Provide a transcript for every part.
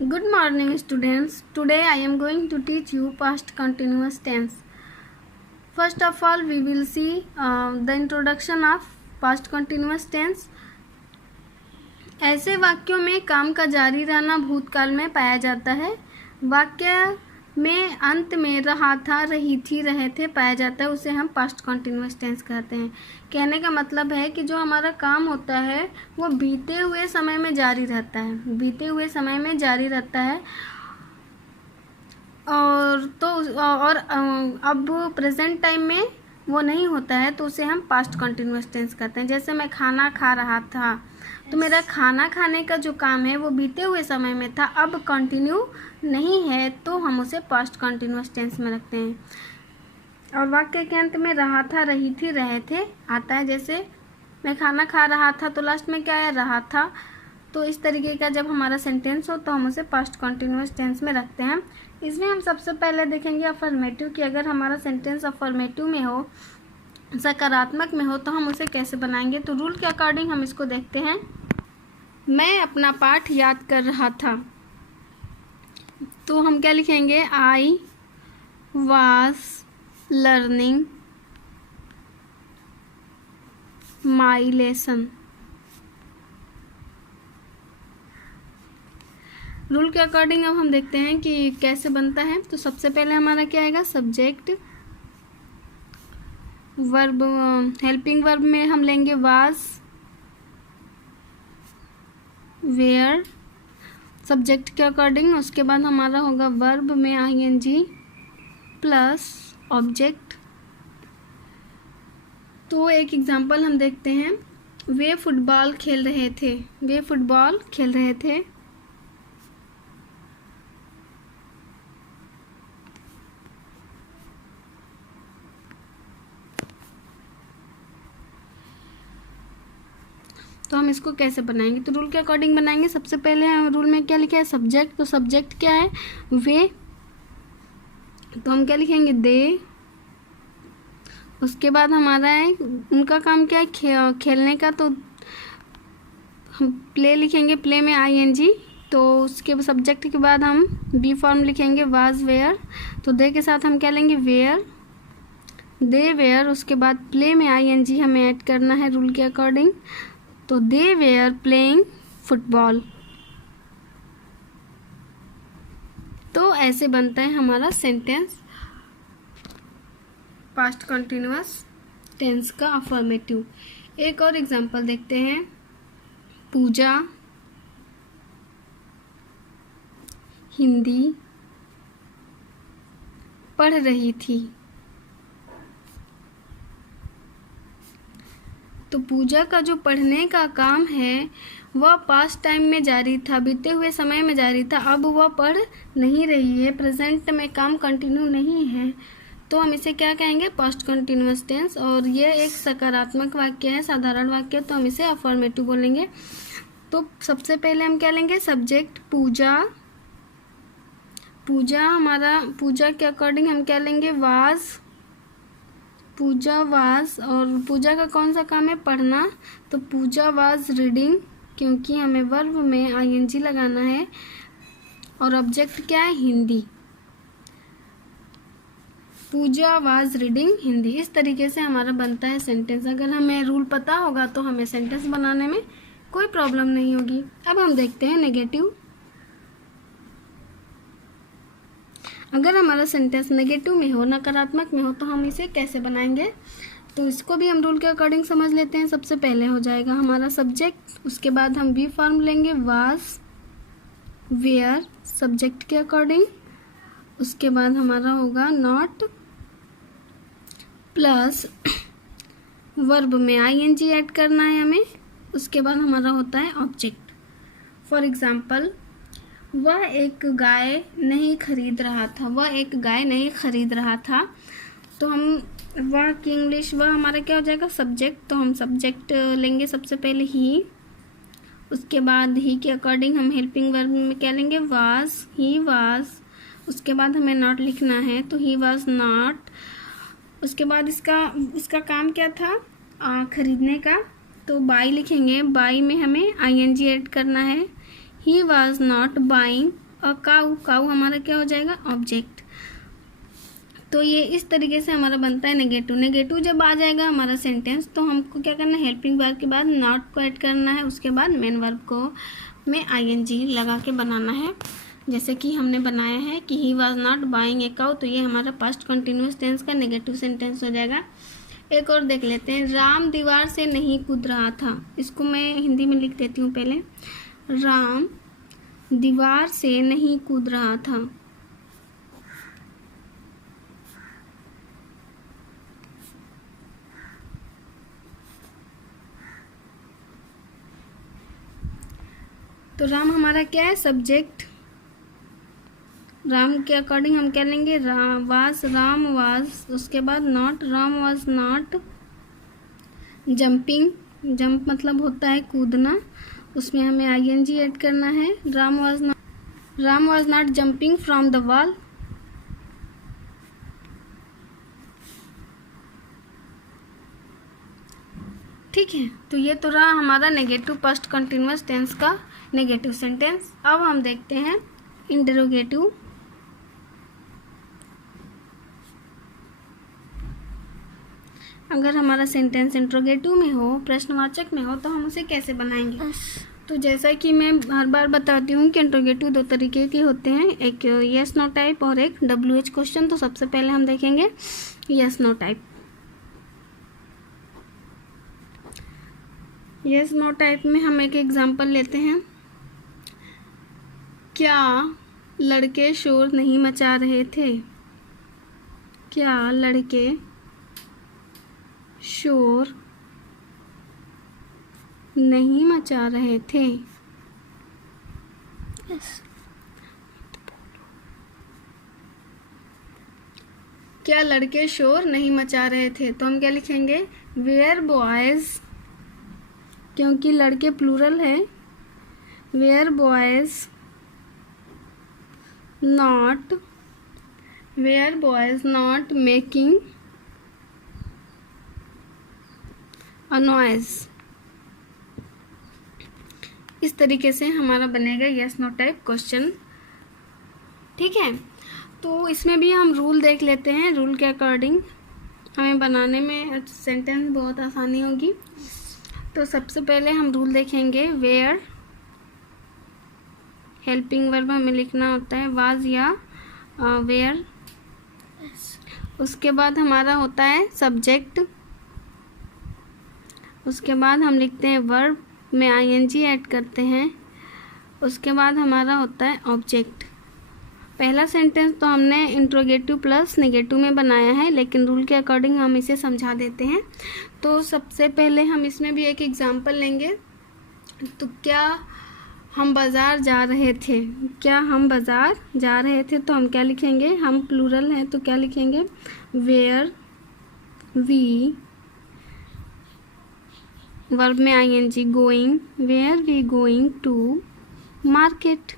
Good morning students. Today I am going to teach you past continuous tense. First of all we will see the introduction of past continuous tense. ऐसे वाक्यों में काम का जारी रहना भूतकाल में पाया जाता है। वाक्य में अंत में रहा था, रही थी, रहे थे पाया जाता है, उसे हम पास्ट कॉन्टिन्यूस टेंस कहते हैं। कहने का मतलब है कि जो हमारा काम होता है वो बीते हुए समय में जारी रहता है, बीते हुए समय में जारी रहता है और अब प्रेजेंट टाइम में वो नहीं होता है तो उसे हम पास्ट कॉन्टिन्यूस टेंस कहते हैं। जैसे मैं खाना खा रहा था तो मेरा खाना खाने का जो काम है वो बीते हुए समय में था, अब कंटिन्यू नहीं है तो हम उसे पास्ट कॉन्टिन्यूस टेंस में रखते हैं। और वाक्य के अंत में रहा था, रही थी, रहे थे आता है। जैसे मैं खाना खा रहा था तो लास्ट में क्या है, रहा था। तो इस तरीके का जब हमारा सेंटेंस हो तो हम उसे पास्ट कॉन्टिन्यूस टेंस में रखते हैं। इसमें हम सबसे पहले देखेंगे अफर्मेटिव कि अगर हमारा सेंटेंस अफर्मेटिव में हो, सकारात्मक में हो तो हम उसे कैसे बनाएंगे। तो रूल के अकॉर्डिंग हम इसको देखते हैं। मैं अपना पाठ याद कर रहा था तो हम क्या लिखेंगे, I was learning my lesson. Rule के अकॉर्डिंग अब हम देखते हैं कि कैसे बनता है। तो सबसे पहले हमारा क्या आएगा, सब्जेक्ट, वर्ब, हेल्पिंग वर्ब में हम लेंगे वाज, वेयर सब्जेक्ट के अकॉर्डिंग। उसके बाद हमारा होगा वर्ब में आईएनजी प्लस ऑब्जेक्ट। तो एक एग्जांपल हम देखते हैं, वे फुटबॉल खेल रहे थे, वे फुटबॉल खेल रहे थे। तो हम इसको कैसे बनाएंगे, तो रूल के अकॉर्डिंग बनाएंगे। सबसे पहले रूल में क्या लिखा है, सब्जेक्ट, तो सब्जेक्ट क्या है, वे, तो हम क्या लिखेंगे, दे। उसके बाद हमारा है उनका काम क्या है, खेलने का, तो हम प्ले लिखेंगे, प्ले में आईएनजी। तो उसके सब्जेक्ट के बाद हम बी फॉर्म लिखेंगे, वाज, वेयर। तो दे के साथ हम क्या लेंगे, वेयर, दे वेयर। उसके बाद प्ले में आईएनजी हमें ऐड करना है रूल के अकॉर्डिंग, तो दे वेयर प्लेइंग फुटबॉल। तो ऐसे बनता है हमारा सेंटेंस पास्ट कंटिन्यूअस टेंस का अफर्मेटिव। एक और एग्जांपल देखते हैं, पूजा हिंदी पढ़ रही थी। तो पूजा का जो पढ़ने का काम है वह पास्ट टाइम में जारी था, बीते हुए समय में जारी था, अब वह पढ़ नहीं रही है, प्रेजेंट में काम कंटिन्यू नहीं है, तो हम इसे क्या कहेंगे, पास्ट कंटिन्यूअस टेंस। और ये एक सकारात्मक वाक्य है, साधारण वाक्य, तो हम इसे अफर्मेटिव बोलेंगे। तो सबसे पहले हम क्या लेंगे, सब्जेक्ट पूजा, पूजा हमारा, पूजा के अकॉर्डिंग हम क्या लेंगे, वाज, पूजा वाज। और पूजा का कौन सा काम है, पढ़ना, तो पूजा वाज रीडिंग, क्योंकि हमें वर्ब में आईएनजी लगाना है। और ऑब्जेक्ट क्या है, हिंदी, पूजा वाज रीडिंग हिंदी। इस तरीके से हमारा बनता है सेंटेंस। अगर हमें रूल पता होगा तो हमें सेंटेंस बनाने में कोई प्रॉब्लम नहीं होगी। अब हम देखते हैं नेगेटिव। अगर हमारा सेंटेंस नेगेटिव में हो, नकारात्मक में हो, तो हम इसे कैसे बनाएंगे, तो इसको भी हम रूल के अकॉर्डिंग समझ लेते हैं। सबसे पहले हो जाएगा हमारा सब्जेक्ट, उसके बाद हम बी फॉर्म लेंगे, वाज, वेयर सब्जेक्ट के अकॉर्डिंग। उसके बाद हमारा होगा नॉट प्लस वर्ब में आईएनजी ऐड करना है हमें। उसके बाद हमारा होता है ऑब्जेक्ट। फॉर एग्जाम्पल, वह एक गाय नहीं खरीद रहा था, वह एक गाय नहीं खरीद रहा था। तो हम वह की इंग्लिश, वह हमारा क्या हो जाएगा, सब्जेक्ट। तो हम सब्जेक्ट लेंगे सबसे पहले ही, उसके बाद ही के अकॉर्डिंग हम हेल्पिंग वर्ब में क्या लेंगे, वाज, ही वाज। उसके बाद हमें नॉट लिखना है, तो ही वाज नॉट। उसके बाद इसका काम क्या था, खरीदने का, तो बाई लिखेंगे, बाई में हमें आईएनजी ऐड करना है। He was not buying a cow, cow हमारा क्या हो जाएगा, ऑब्जेक्ट। तो ये इस तरीके से हमारा बनता है नेगेटिव। नेगेटिव जब आ जाएगा हमारा सेंटेंस तो हमको क्या करना है, हेल्पिंग वर्ब के बाद नॉट को ऐड करना है, उसके बाद मेन वर्ब को में आईएनजी लगा के बनाना है, जैसे कि हमने बनाया है कि he was not buying a cow. तो ये हमारा पास्ट कंटिन्यूस टेंस का नेगेटिव सेंटेंस हो जाएगा। एक और देख लेते हैं, राम दीवार से नहीं कूद रहा था। इसको मैं हिंदी में लिख देती हूँ पहले। राम दीवार से नहीं कूद रहा था। तो राम हमारा क्या है, सब्जेक्ट। राम के अकॉर्डिंग हम क्या लेंगे, राम वाज, उसके बाद not, Ram was not jumping, jump मतलब होता है कूदना, उसमें हमें आईएनजी ऐड करना है। Ram was not jumping from the wall. ठीक है, तो ये तो रहा हमारा नेगेटिव पास्ट कंटिन्यूअस टेंस का नेगेटिव सेंटेंस। अब हम देखते हैं इंटरोगेटिव। अगर हमारा सेंटेंस इंटरोगेटिव में हो, प्रश्नवाचक में हो, तो हम उसे कैसे बनाएंगे। तो जैसा कि मैं हर बार बताती हूँ कि इंटरोगेटिव दो तरीके के होते हैं, एक यस नो टाइप और एक WH क्वेश्चन। तो सबसे पहले हम देखेंगे yes no type. Yes no type में हम एक एग्जांपल लेते हैं। क्या लड़के शोर नहीं मचा रहे थे। क्या लड़के शोर नहीं मचा रहे थे। क्या लड़के शोर नहीं मचा रहे थे, तो हम क्या लिखेंगे, वेयर बॉयज, क्योंकि लड़के प्लूरल है, were boys not making a noise. इस तरीके से हमारा बनेगा यस नो टाइप क्वेश्चन। ठीक है, तो इसमें भी हम रूल देख लेते हैं। रूल के अकॉर्डिंग हमें बनाने में सेंटेंस बहुत आसानी होगी। तो सबसे पहले हम रूल देखेंगे, वेयर हेल्पिंग वर्ब हमें लिखना होता है वाज या वेयर। उसके बाद हमारा होता है सब्जेक्ट, उसके बाद हम लिखते हैं वर्ब में आईएनजी ऐड करते हैं, उसके बाद हमारा होता है ऑब्जेक्ट। पहला सेंटेंस तो हमने इंट्रोगेटिव प्लस नेगेटिव में बनाया है, लेकिन रूल के अकॉर्डिंग हम इसे समझा देते हैं। तो सबसे पहले हम इसमें भी एक एग्जांपल लेंगे। तो क्या हम बाज़ार जा रहे थे। क्या हम बाज़ार जा रहे थे, तो हम क्या लिखेंगे, हम प्लूरल हैं तो क्या लिखेंगे, वेयर वी, वर्ब में ING going, were we going to market.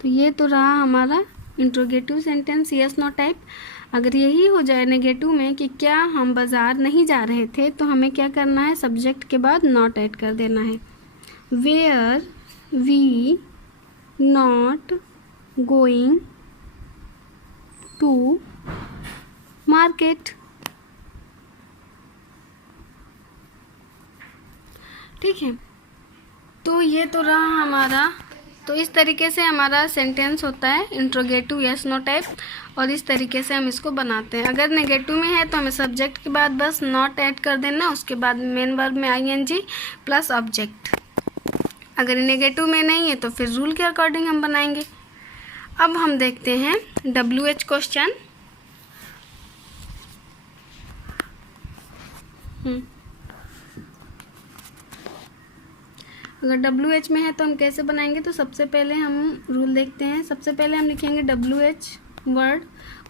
तो ये तो रहा हमारा interrogative sentence yes no type. अगर यही हो जाए नेगेटिव में कि क्या हम बाज़ार नहीं जा रहे थे, तो हमें क्या करना है, सब्जेक्ट के बाद नॉट ऐड कर देना है, were we not going to market. ठीक है, तो ये तो रहा हमारा। तो इस तरीके से हमारा सेंटेंस होता है इंट्रोगेटिव यस नो टाइप, और इस तरीके से हम इसको बनाते हैं। अगर नेगेटिव में है तो हमें सब्जेक्ट के बाद बस नॉट ऐड कर देना, उसके बाद मेन वर्ब में आईएनजी प्लस ऑब्जेक्ट। अगर नेगेटिव में नहीं है तो फिर रूल के अकॉर्डिंग हम बनाएंगे। अब हम देखते हैं WH क्वेश्चन। अगर WH में है तो हम कैसे बनाएंगे, तो सबसे पहले हम रूल देखते हैं। सबसे पहले हम लिखेंगे WH वर्ड,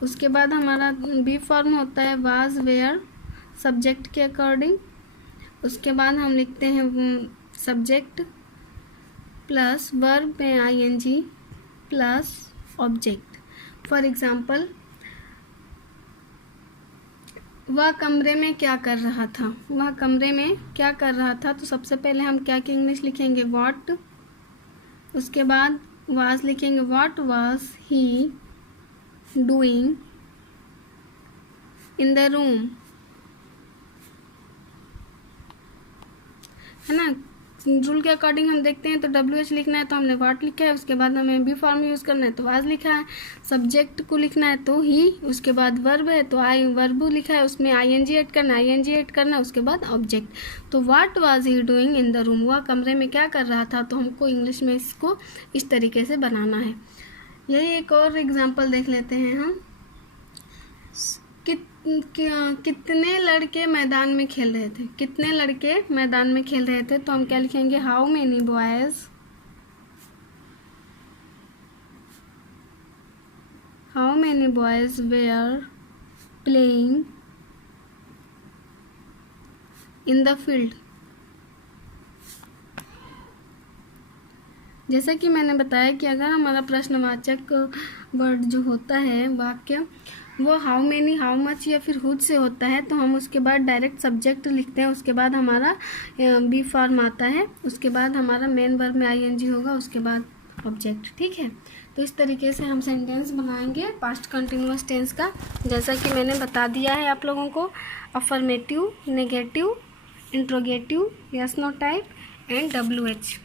उसके बाद हमारा बी फॉर्म होता है वाज वेयर सब्जेक्ट के अकॉर्डिंग, उसके बाद हम लिखते हैं सब्जेक्ट प्लस वर्ब में ING plus object. For example, वह कमरे में क्या कर रहा था। वह कमरे में क्या कर रहा था, तो सबसे पहले हम क्या की इंग्लिश लिखेंगे, व्हाट, उसके बाद वाज लिखेंगे what was he doing in the room, है ना। रूल के अकॉर्डिंग हम देखते हैं तो WH लिखना है तो हमने व्हाट लिखा है, उसके बाद हमें बी फॉर्म यूज़ करना है तो वाज लिखा है। सब्जेक्ट को लिखना है तो ही, उसके बाद वर्ब है तो आई वर्ब लिखा है, उसमें ING ऐड करना है, ING ऐड करना है, उसके बाद ऑब्जेक्ट। तो what was he doing in the room, वह कमरे में क्या कर रहा था, तो हमको इंग्लिश में इसको इस तरीके से बनाना है। यही एक और एग्जाम्पल देख लेते हैं हम। कितने लड़के मैदान में खेल रहे थे, कितने लड़के मैदान में खेल रहे थे, तो हम क्या लिखेंगे how many boys were playing in the field. जैसा कि मैंने बताया कि अगर हमारा प्रश्नवाचक वर्ड जो होता है वाक्य वो हाउ मेनी, हाउ मच या फिर हुज से होता है तो हम उसके बाद डायरेक्ट सब्जेक्ट लिखते हैं, उसके बाद हमारा बी फॉर्म आता है, उसके बाद हमारा मेन वर्ब में ING होगा, उसके बाद ऑब्जेक्ट। ठीक है, तो इस तरीके से हम सेंटेंस बनाएंगे पास्ट कंटिन्यूअस टेंस का, जैसा कि मैंने बता दिया है आप लोगों को। Affirmative, negative, interrogative, yes no type and WH।